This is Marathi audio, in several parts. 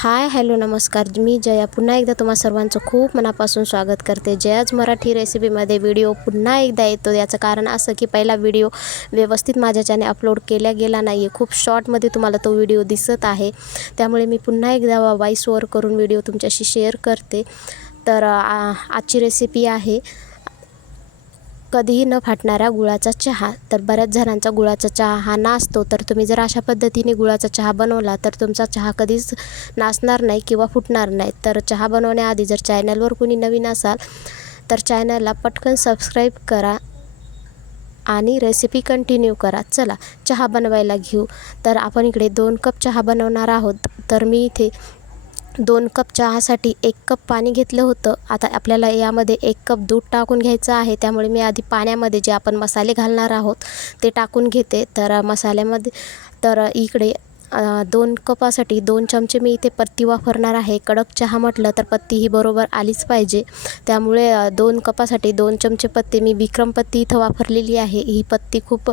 हाय हॅलो नमस्कार. मी जया. पुन्हा एकदा तुम्हा सर्वांचं खूप मनापासून स्वागत करते. जयाज मराठी रेसिपीमध्ये व्हिडिओ पुन्हा एकदा येतो. याचं कारण असं की पहिला व्हिडिओ व्यवस्थित माझ्याच्याने अपलोड केला गेला नाही आहे खूप शॉर्टमध्ये तुम्हाला तो व्हिडिओ दिसत आहे. त्यामुळे मी पुन्हा एकदा वॉइस ओवर करून व्हिडिओ तुमच्याशी शेअर करते. तर आ- आजची रेसिपी आहे कधीही न फाटणारा गुळाचा चहा तर बऱ्याच जणांचा गुळाचा चहा हा नासतो तर तुम्ही जर अशा पद्धतीने गुळाचा चहा बनवला तर तुमचा चहा कधीच नासणार नाही किंवा फुटणार नाही. तर चहा बनवण्याआधी जर चॅनलवर कोणी नवीन असाल तर चॅनलला पटकन सबस्क्राईब करा आणि रेसिपी कंटिन्यू करा. चला चहा बनवायला घेऊ. तर आपण इकडे दोन कप चहा बनवणार आहोत. तर मी इथे दोन कप चहासाठी एक कप पाणी घेतलं होतं. आता आपल्याला यामध्ये एक कप दूध टाकून घ्यायचं आहे. त्यामुळे मी आधी पाण्यामध्ये जे आपण मसाले घालणार आहोत ते टाकून घेते. तर मसाल्यामध्ये तर इकडे दोन कपासाठी दोन चमचे मी इथे पत्ती वापरणार आहे. कडक चहा म्हटलं तर पत्ती ही बरोबर आलीच पाहिजे. त्यामुळे दोन कपासाठी दोन चमचे पत्ते मी विक्रम पत्ती इथं वापरलेली आहे. ही पत्ती खूप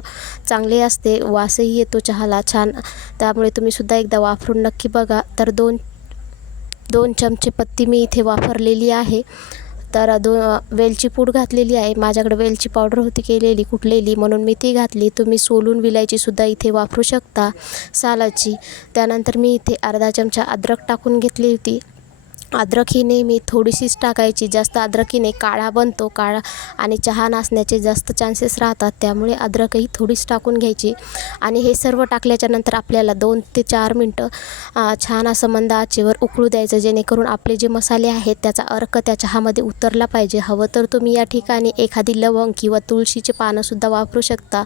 चांगली असते. वासही येतो चहाला छान. त्यामुळे तुम्हीसुद्धा एकदा वापरून नक्की बघा. तर दोन दोन चमचे पत्ती मी इथे वापरलेली आहे. तर दो वेलची पूड घातलेली आहे. माझ्याकडे वेलची पावडर होती केलेली कुटलेली म्हणून मी ती घातली. तुम्ही सोलून विलायचीसुद्धा इथे वापरू शकता सालाची. त्यानंतर मी इथे अर्धा चमचा अद्रक टाकून घेतली होती. अद्रक ही नेहमी थोडीशीच टाकायची. जास्त अद्रकीने काळा बनतो. काळा आणि चहा नासण्याचे जास्त चान्सेस राहतात. त्यामुळे अद्रकही थोडीच टाकून घ्यायची. आणि हे सर्व टाकल्याच्या नंतर आपल्याला दोन ते चार मिनटं छान असं मंद आचेवर उकळू द्यायचं. जेणेकरून आपले जे मसाले आहेत त्याचा अर्क त्या चहामध्ये उतरला पाहिजे. हवं तर तुम्ही या ठिकाणी एखादी लवंग किंवा तुळशीचे पानंसुद्धा वापरू शकता.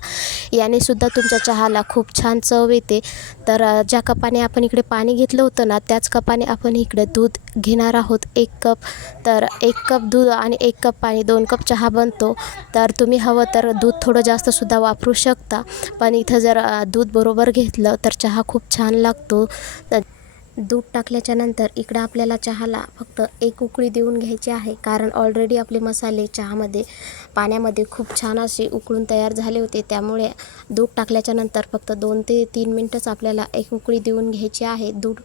याने सुद्धा तुमच्या चहाला खूप छान चव येते. तर ज्या कपाने आपण इकडे पाणी घेतलं होतं ना त्याच कपाने आपण इकडे दूध घेणार आहोत. एक कप तर एक कप दूध आणि एक कप पाणी दोन कप चहा बनतो. तर तुम्ही हवं तर दूध थोडं जास्तसुद्धा वापरू शकता. पण इथं जर दूध बरोबर घेतलं तर चहा खूप छान लागतो. तर दूध टाकल्याच्या नंतर इकडं आपल्याला चहाला फक्त एक उकळी देऊन घ्यायची आहे. कारण ऑलरेडी आपले मसाले चहामध्ये पाण्यामध्ये खूप छान असे उकळून तयार झाले होते. त्यामुळे दूध टाकल्याच्या नंतर फक्त दोन ते तीन मिनटंच आपल्याला एक उकळी देऊन घ्यायची आहे. दूध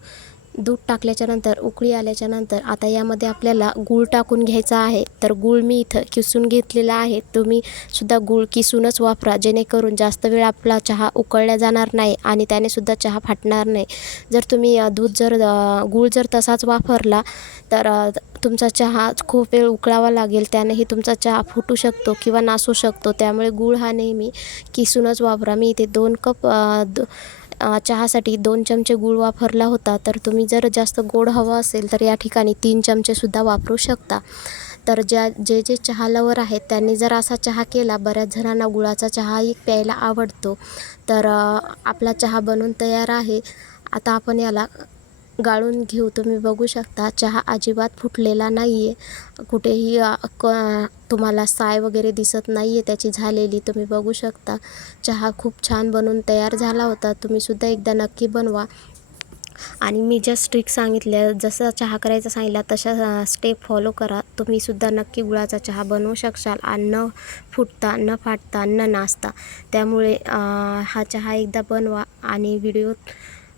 दूध टाकल्याच्यानंतर उकळी आल्याच्यानंतर आता यामध्ये आपल्याला गूळ टाकून घ्यायचा आहे. तर गूळ मी इथं किसून घेतलेला आहे. तुम्ही सुद्धा गूळ किसूनच वापरा. जेणेकरून जास्त वेळ आपला चहा उकळला जाणार नाही आणि त्याने सुद्धा चहा फाटणार नाही. जर तुम्ही दूध जर गूळ जर तसाच वापरला तर तुमचा चहा खूप वेळ उकळावा लागेल. त्यानेही तुमचा चहा फुटू शकतो किंवा नासू शकतो. त्यामुळे गूळ हा नेहमी किसूनच वापरा. मी इथे दोन कप दो चहासाठी दोन चमचे गूळ वापरला होता तर तुम्ही जर जास्त गोड हवं असेल तर या ठिकाणी तीन चमचेसुद्धा वापरू शकता. तर ज्या जे जे चहा लवर आहेत त्यांनी जर असा चहा केला बऱ्याच जणांना गुळाचा चहाही प्यायला आवडतो. तर आपला चहा बनून तयार आहे. आता आपण याला गाळून घेऊ. तुम्ही बघू शकता चहा अजिबात फुटलेला नाही आहे कुठेही क तुम्हाला साय वगैरे दिसत नाही आहे त्याची झालेली. तुम्ही बघू शकता चहा खूप छान बनून तयार झाला होता. तुम्हीसुद्धा एकदा नक्की बनवा. आणि मी ज्या स्ट्रिक सांगितल्या जसं चहा करायचा सांगितला तशा स्टेप फॉलो करा. तुम्हीसुद्धा नक्की गुळाचा चहा बनवू शकशाल. आणि न फुटता न फाटता न नाचता त्यामुळे हा चहा एकदा बनवा आणि व्हिडिओ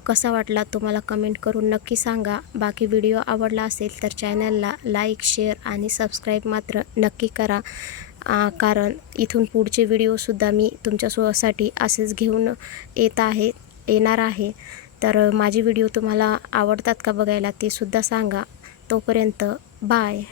कसा वाटला तुम्हाला कमेंट करून नक्की सांगा. बाकी व्हिडिओ आवडला असेल तर चॅनलला लाईक शेअर आणि सबस्क्राईब मात्र नक्की करा. कारण इथून पुढचे व्हिडिओसुद्धा मी तुमच्या तुमच्यासाठी असेच घेऊन येत आहे येणार आहे. तर माझे व्हिडिओ तुम्हाला आवडतात का बघायला ते सुद्धा सांगा. तोपर्यंत बाय